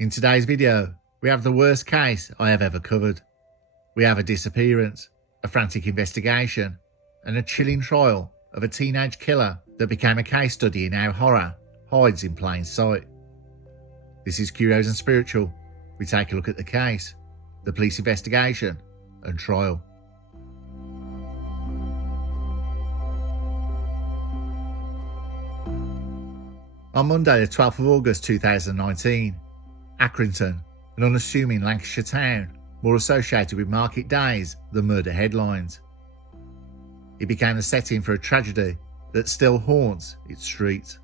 In today's video, we have the worst case I have ever covered. We have a disappearance, a frantic investigation, and a chilling trial of a teenage killer that became a case study in how horror hides in plain sight. This is Curios&Spiritual. We take a look at the case, the police investigation, and trial. On Monday, the 12th of August 2019, Accrington, an unassuming Lancashire town, more associated with market days than murder headlines. It became the setting for a tragedy that still haunts its streets.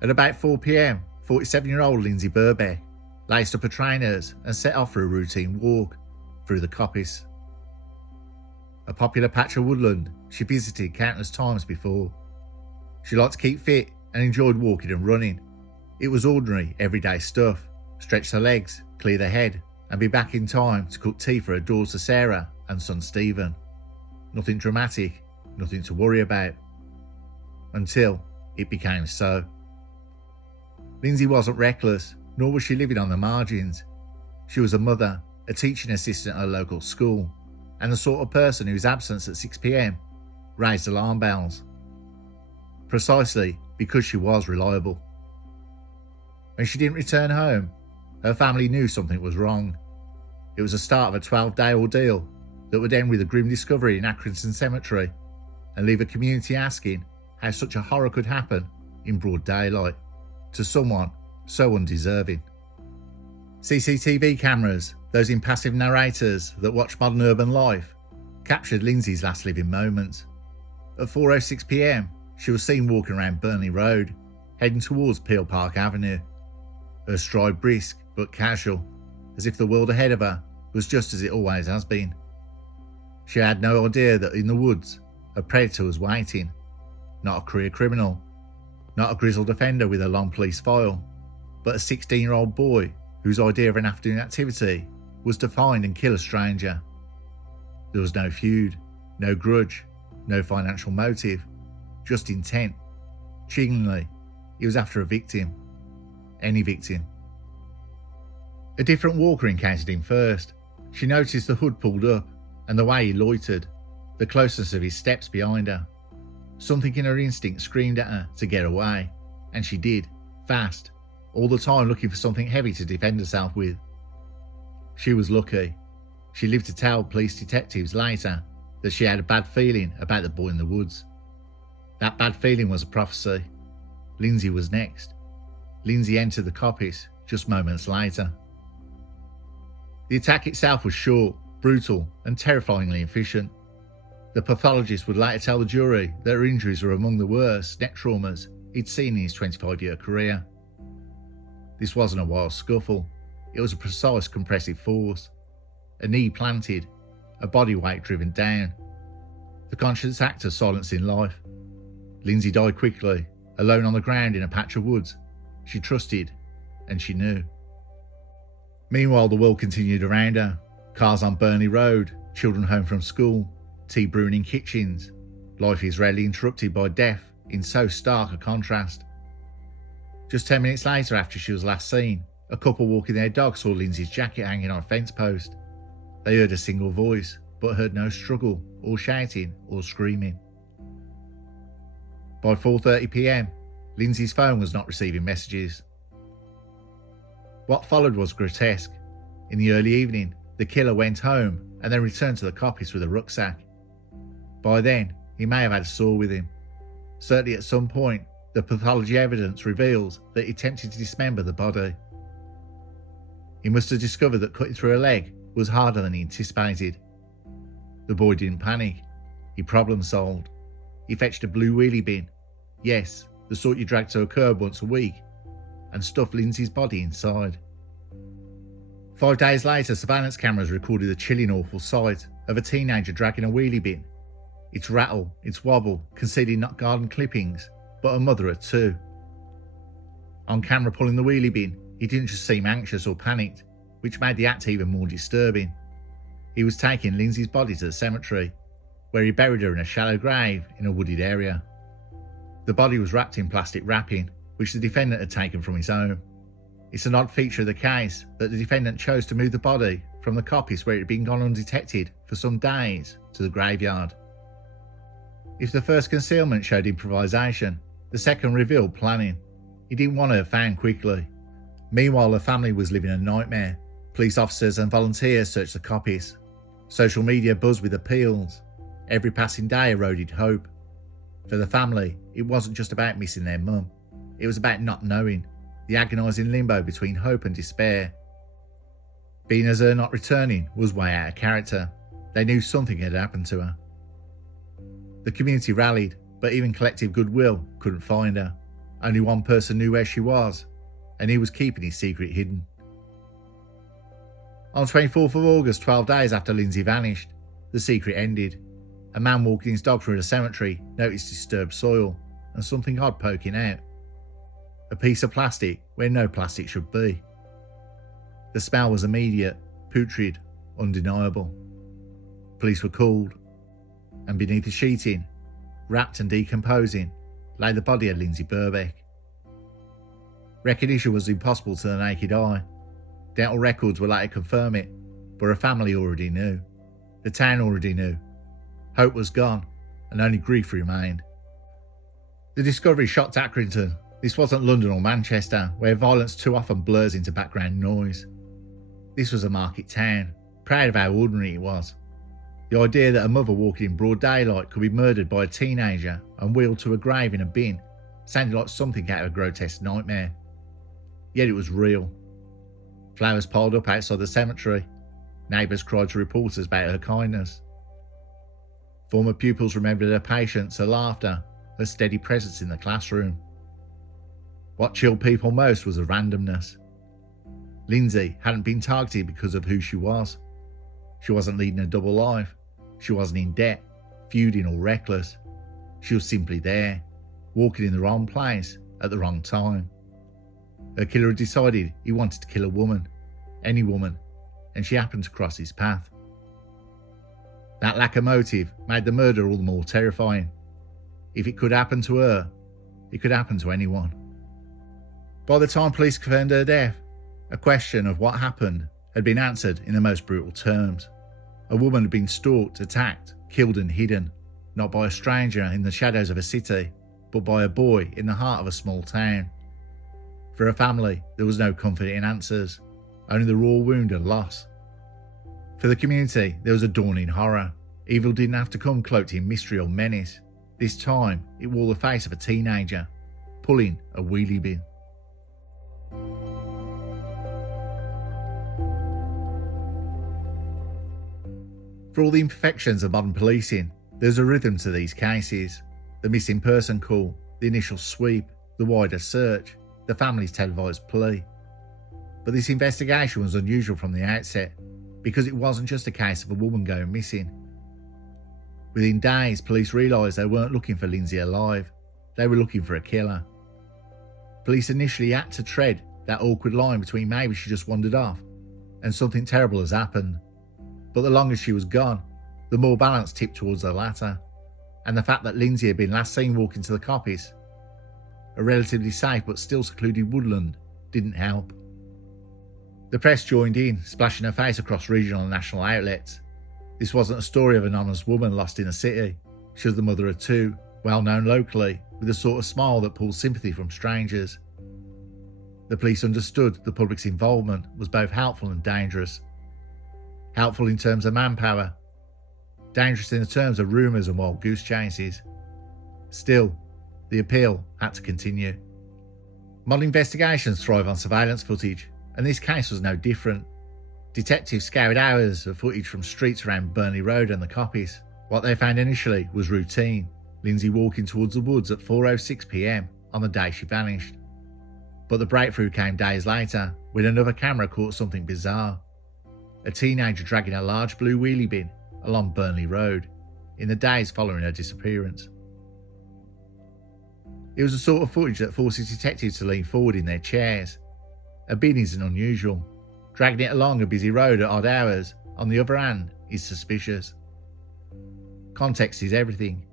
At about 4 p.m, 47-year-old Lindsay Birbeck laced up her trainers and set off for a routine walk through the coppice. A popular patch of woodland she visited countless times before. She liked to keep fit and enjoyed walking and running. It was ordinary, everyday stuff. Stretch her legs, clear the head, and be back in time to cook tea for her daughter Sarah and son Stephen. Nothing dramatic, nothing to worry about. Until it became so. Lindsay wasn't reckless, nor was she living on the margins. She was a mother, a teaching assistant at a local school, and the sort of person whose absence at 6 p.m. raised alarm bells. Precisely because she was reliable. When she didn't return home, her family knew something was wrong. It was the start of a 12-day ordeal that would end with a grim discovery in Accrington Cemetery and leave a community asking how such a horror could happen in broad daylight to someone so undeserving. CCTV cameras, those impassive narrators that watch modern urban life, captured Lindsay's last living moments. At 4:06 p.m, she was seen walking around Burnley Road, heading towards Peel Park Avenue. Her stride brisk but casual, as if the world ahead of her was just as it always has been. She had no idea that in the woods, a predator was waiting. Not a career criminal, not a grizzled offender with a long police file, but a 16-year-old boy whose idea of an afternoon activity was to find and kill a stranger. There was no feud, no grudge, no financial motive, just intent. Chillingly, he was after a victim. Any victim. A different walker encountered him first. She noticed the hood pulled up and the way he loitered, the closeness of his steps behind her. Something in her instinct screamed at her to get away, and she did, fast, all the time looking for something heavy to defend herself with. She was lucky. She lived to tell police detectives later that she had a bad feeling about the boy in the woods. That bad feeling was a prophecy. Lindsay was next. Lindsay entered the coppice just moments later. The attack itself was short, brutal, and terrifyingly efficient. The pathologist would later tell the jury that her injuries were among the worst neck traumas he'd seen in his 25-year career. This wasn't a wild scuffle, it was a precise compressive force. A knee planted, a body weight driven down. The conscious act of silencing life. Lindsay died quickly, alone on the ground in a patch of woods. She trusted, and she knew. Meanwhile, the world continued around her. Cars on Burnley Road, children home from school, tea brewing in kitchens. Life is rarely interrupted by death in so stark a contrast. Just 10 minutes later after she was last seen, a couple walking their dog saw Lindsay's jacket hanging on a fence post. They heard a single voice, but heard no struggle, or shouting, or screaming. By 4:30 p.m, Lindsay's phone was not receiving messages. What followed was grotesque. In the early evening, the killer went home and then returned to the coppice with a rucksack. By then, he may have had a saw with him. Certainly at some point, the pathology evidence reveals that he attempted to dismember the body. He must have discovered that cutting through a leg was harder than he anticipated. The boy didn't panic. He problem solved. He fetched a blue wheelie bin. Yes, the sort you drag to a curb once a week, and stuffed Lindsay's body inside. 5 days later, surveillance cameras recorded the chilling, awful sight of a teenager dragging a wheelie bin. Its rattle, its wobble, concealing not garden clippings, but a mother of two. On camera pulling the wheelie bin, he didn't just seem anxious or panicked, which made the act even more disturbing. He was taking Lindsay's body to the cemetery, where he buried her in a shallow grave in a wooded area. The body was wrapped in plastic wrapping, which the defendant had taken from his home. It's an odd feature of the case that the defendant chose to move the body from the coppice where it had been gone undetected for some days to the graveyard. If the first concealment showed improvisation, the second revealed planning. He didn't want her found quickly. Meanwhile, her family was living a nightmare. Police officers and volunteers searched the coppice. Social media buzzed with appeals. Every passing day eroded hope. For the family, it wasn't just about missing their mum. It was about not knowing, the agonising limbo between hope and despair. Being as her not returning was way out of character. They knew something had happened to her. The community rallied, but even collective goodwill couldn't find her. Only one person knew where she was, and he was keeping his secret hidden. On 24th of August, 12 days after Lindsay vanished, the secret ended. A man walking his dog through the cemetery noticed disturbed soil and something odd poking out. A piece of plastic where no plastic should be. The smell was immediate, putrid, undeniable. Police were called, and beneath the sheeting, wrapped and decomposing, lay the body of Lindsay Birbeck. Recognition was impossible to the naked eye. Dental records would later confirm it, but her family already knew. The town already knew. Hope was gone, and only grief remained. The discovery shocked Accrington. This wasn't London or Manchester, where violence too often blurs into background noise. This was a market town, proud of how ordinary it was. The idea that a mother walking in broad daylight could be murdered by a teenager and wheeled to a grave in a bin sounded like something out of a grotesque nightmare. Yet it was real. Flowers piled up outside the cemetery. Neighbours cried to reporters about her kindness. Former pupils remembered her patience, her laughter, her steady presence in the classroom. What chilled people most was the randomness. Lindsay hadn't been targeted because of who she was. She wasn't leading a double life. She wasn't in debt, feuding or reckless. She was simply there, walking in the wrong place at the wrong time. Her killer had decided he wanted to kill a woman, any woman, and she happened to cross his path. That lack of motive made the murder all the more terrifying. If it could happen to her, it could happen to anyone. By the time police confirmed her death, a question of what happened had been answered in the most brutal terms. A woman had been stalked, attacked, killed and hidden, not by a stranger in the shadows of a city, but by a boy in the heart of a small town. For her family, there was no comforting answers, only the raw wound and loss. For the community, there was a dawning horror. Evil didn't have to come cloaked in mystery or menace. This time, it wore the face of a teenager, pulling a wheelie bin. For all the imperfections of modern policing, there's a rhythm to these cases. The missing person call, the initial sweep, the wider search, the family's televised plea. But this investigation was unusual from the outset, because it wasn't just a case of a woman going missing. Within days, police realised they weren't looking for Lindsay alive, they were looking for a killer. Police initially had to tread that awkward line between maybe she just wandered off and something terrible has happened. But the longer she was gone, the more balance tipped towards the latter, and the fact that Lindsay had been last seen walking to the coppice, a relatively safe but still secluded woodland, didn't help. The press joined in, splashing her face across regional and national outlets. This wasn't a story of an anonymous woman lost in a city. She was the mother of two, well known locally, with a sort of smile that pulls sympathy from strangers. The police understood the public's involvement was both helpful and dangerous. Helpful in terms of manpower, dangerous in the terms of rumours and wild goose chases. Still, the appeal had to continue. Modern investigations thrive on surveillance footage, and this case was no different. Detectives scoured hours of footage from streets around Burnley Road and the coppice. What they found initially was routine. Lindsay walking towards the woods at 4:06 p.m. on the day she vanished. But the breakthrough came days later, when another camera caught something bizarre. A teenager dragging a large blue wheelie bin along Burnley Road in the days following her disappearance. It was the sort of footage that forces detectives to lean forward in their chairs. A bin isn't unusual. Dragging it along a busy road at odd hours, on the other hand, is suspicious. Context is everything,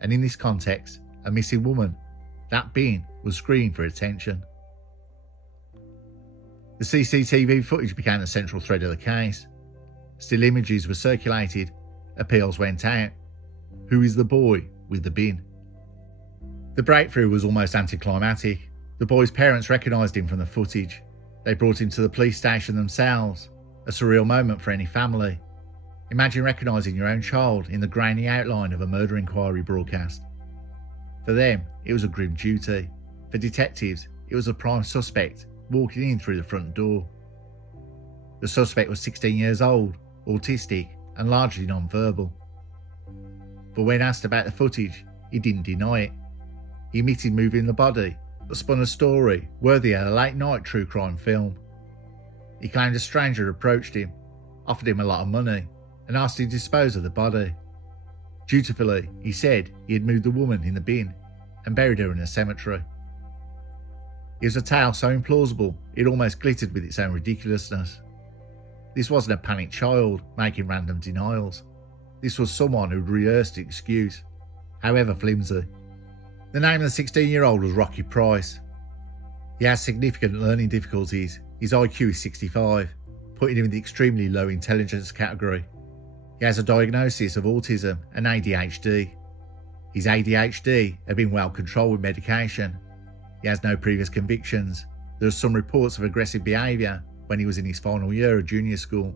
and in this context, a missing woman, that bin was screaming for attention. The CCTV footage became the central thread of the case. Still images were circulated, appeals went out. Who is the boy with the bin? The breakthrough was almost anticlimactic. The boy's parents recognised him from the footage. They brought him to the police station themselves, a surreal moment for any family. Imagine recognising your own child in the grainy outline of a murder inquiry broadcast. For them, it was a grim duty. For detectives, it was a prime suspect walking in through the front door. The suspect was 16 years old, autistic, and largely non-verbal. But when asked about the footage, he didn't deny it. He admitted moving the body, but spun a story worthy of a late-night true crime film. He claimed a stranger approached him, offered him a lot of money, and asked him to dispose of the body. Dutifully, he said he had moved the woman in the bin and buried her in a cemetery. It was a tale so implausible it almost glittered with its own ridiculousness. This wasn't a panicked child making random denials. This was someone who'd rehearsed the excuse, however flimsy. The name of the 16-year-old was Rocky Price. He has significant learning difficulties. His IQ is 65, putting him in the extremely low intelligence category. He has a diagnosis of autism and ADHD. His ADHD had been well controlled with medication. He has no previous convictions. There are some reports of aggressive behaviour when he was in his final year of junior school.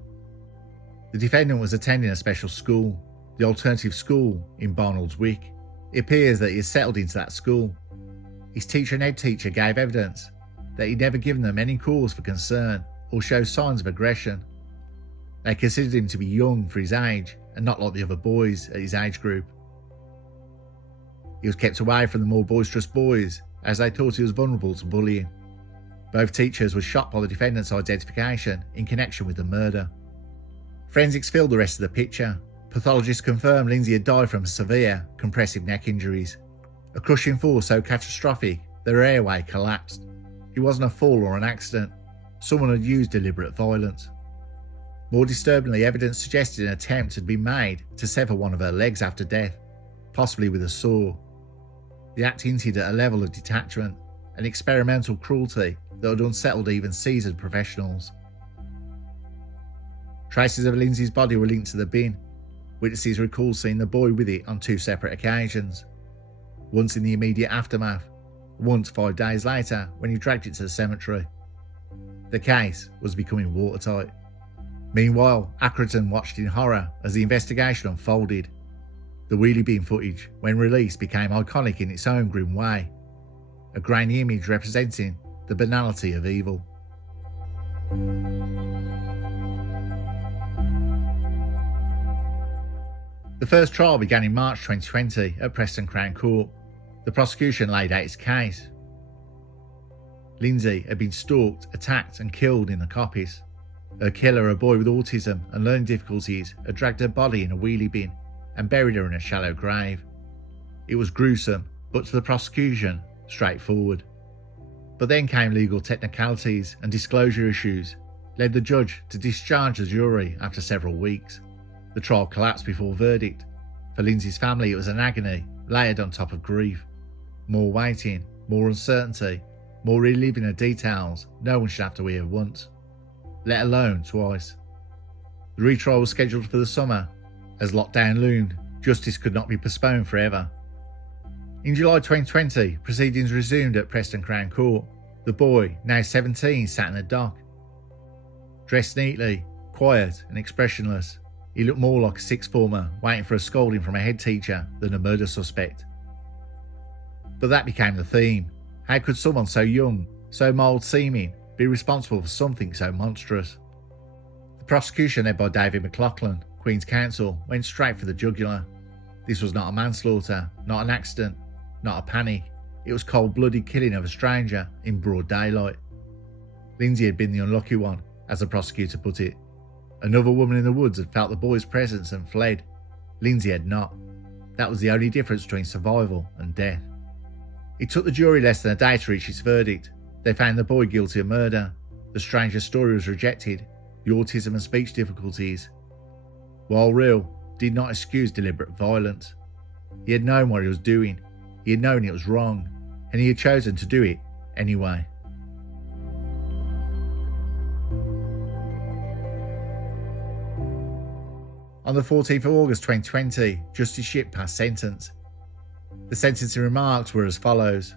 The defendant was attending a special school, the alternative school in Barnoldswick. It appears that he has settled into that school. His teacher and head teacher gave evidence that he'd never given them any cause for concern or show signs of aggression. They considered him to be young for his age and not like the other boys at his age group. He was kept away from the more boisterous boys as they thought he was vulnerable to bullying. Both teachers were shocked by the defendant's identification in connection with the murder. Forensics filled the rest of the picture. Pathologists confirmed Lindsay had died from severe compressive neck injuries, a crushing fall so catastrophic that her airway collapsed. It wasn't a fall or an accident. Someone had used deliberate violence. More disturbingly, evidence suggested an attempt had been made to sever one of her legs after death, possibly with a saw. The act hinted at a level of detachment and experimental cruelty that had unsettled even seasoned professionals. Traces of Lindsay's body were linked to the bin. Witnesses recall seeing the boy with it on 2 separate occasions. Once in the immediate aftermath, once 5 days later when he dragged it to the cemetery. The case was becoming watertight. Meanwhile, Accrington watched in horror as the investigation unfolded. The wheelie bin footage, when released, became iconic in its own grim way, a grainy image representing the banality of evil. The first trial began in March 2020 at Preston Crown Court. The prosecution laid out its case. Lindsay had been stalked, attacked and killed in the coppice. Her killer, a boy with autism and learning difficulties, had dragged her body in a wheelie bin and buried her in a shallow grave. It was gruesome, but to the prosecution, straightforward. But then came legal technicalities and disclosure issues, led the judge to discharge the jury after several weeks. The trial collapsed before verdict. For Lindsay's family, it was an agony layered on top of grief. More waiting, more uncertainty, more reliving of details no one should have to hear once, let alone twice. The retrial was scheduled for the summer. As lockdown loomed, justice could not be postponed forever. In July 2020, proceedings resumed at Preston Crown Court. The boy, now 17, sat in the dock. Dressed neatly, quiet and expressionless, he looked more like a sixth former waiting for a scolding from a head teacher than a murder suspect. But that became the theme. How could someone so young, so mild-seeming, be responsible for something so monstrous? The prosecution, led by David McLaughlin, Queen's Counsel, went straight for the jugular. This was not a manslaughter, not an accident, not a panic. It was cold-blooded killing of a stranger in broad daylight. Lindsay had been the unlucky one, as the prosecutor put it. Another woman in the woods had felt the boy's presence and fled. Lindsay had not. That was the only difference between survival and death. It took the jury less than a day to reach its verdict. They found the boy guilty of murder. The stranger's story was rejected. The autism and speech difficulties, while real, did not excuse deliberate violence. He had known what he was doing. He had known it was wrong, and he had chosen to do it anyway. On the 14th of August 2020, Justice Shipp passed sentence. The sentencing remarks were as follows.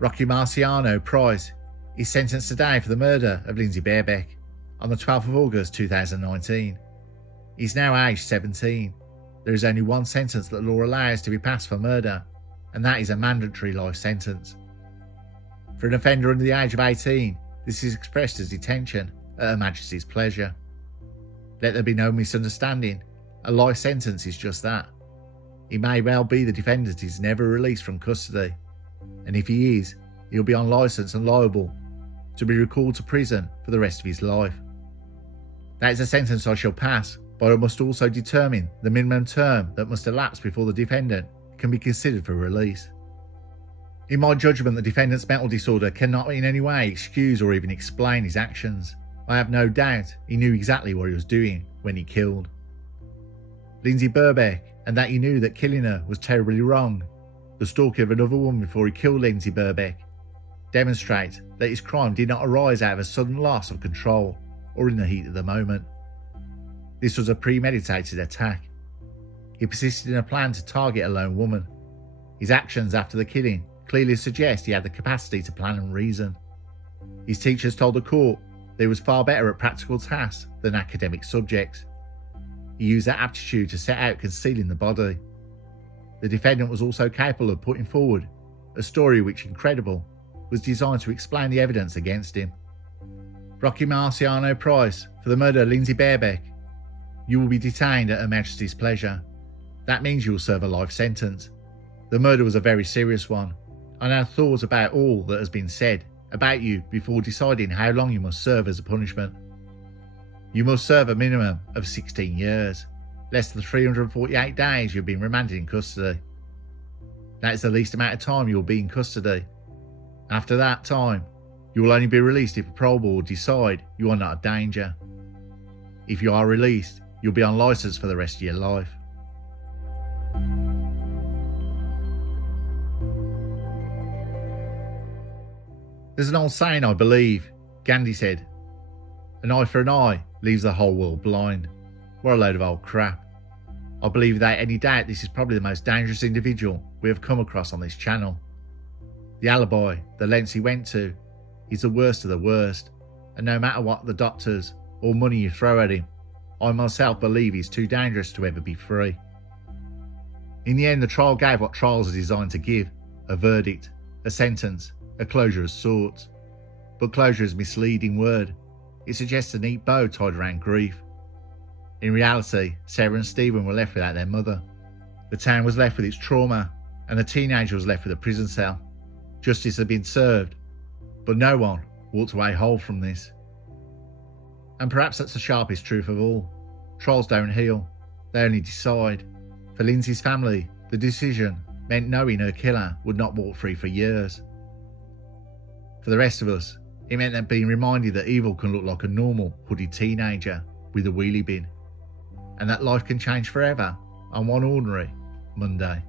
Rocky Marciano Price is sentenced today for the murder of Lindsay Birbeck on the 12th of August 2019. He is now aged 17. There is only one sentence that law allows to be passed for murder, and that is a mandatory life sentence. For an offender under the age of 18, this is expressed as detention at Her Majesty's pleasure. Let there be no misunderstanding, a life sentence is just that. It may well be the defendant is never released from custody, and if he is, he'll be on licence and liable to be recalled to prison for the rest of his life. That is a sentence I shall pass, but I must also determine the minimum term that must elapse before the defendant can be considered for release. In my judgment, the defendant's mental disorder cannot in any way excuse or even explain his actions. I have no doubt he knew exactly what he was doing when he killed Lindsay Birbeck, and that he knew that killing her was terribly wrong. The stalking of another woman before he killed Lindsay Birbeck demonstrates that his crime did not arise out of a sudden loss of control or in the heat of the moment. This was a premeditated attack. He persisted in a plan to target a lone woman. His actions after the killing clearly suggest he had the capacity to plan and reason. His teachers told the court that he was far better at practical tasks than academic subjects. He used that aptitude to set out concealing the body. The defendant was also capable of putting forward a story which, incredible, was designed to explain the evidence against him. Rocky Marciano Price, for the murder of Lindsay Birbeck, you will be detained at Her Majesty's pleasure. That means you will serve a life sentence. The murder was a very serious one. I now thought about all that has been said about you before deciding how long you must serve as a punishment. You must serve a minimum of 16 years, less than 348 days you've been remanded in custody. That is the least amount of time you will be in custody. After that time, you will only be released if a parole board decide you are not a danger. If you are released, you'll be on licence for the rest of your life. There's an old saying I believe. Gandhi said, "An eye for an eye leaves the whole world blind." What a load of old crap. I believe without any doubt this is probably the most dangerous individual we have come across on this channel. The alibi, the lengths he went to, is the worst of the worst, and no matter what the doctors or money you throw at him, I myself believe he's too dangerous to ever be free. In the end, the trial gave what trials are designed to give: a verdict, a sentence, a closure of sorts. But closure is a misleading word. It suggests a neat bow tied around grief. In reality, Sarah and Stephen were left without their mother. The town was left with its trauma, and the teenager was left with a prison cell. Justice had been served, but no one walked away whole from this. And perhaps that's the sharpest truth of all. Trials don't heal, they only decide. For Lindsay's family, the decision meant knowing her killer would not walk free for years. For the rest of us, it meant that being reminded that evil can look like a normal, hooded teenager with a wheelie bin, and that life can change forever on one ordinary Monday.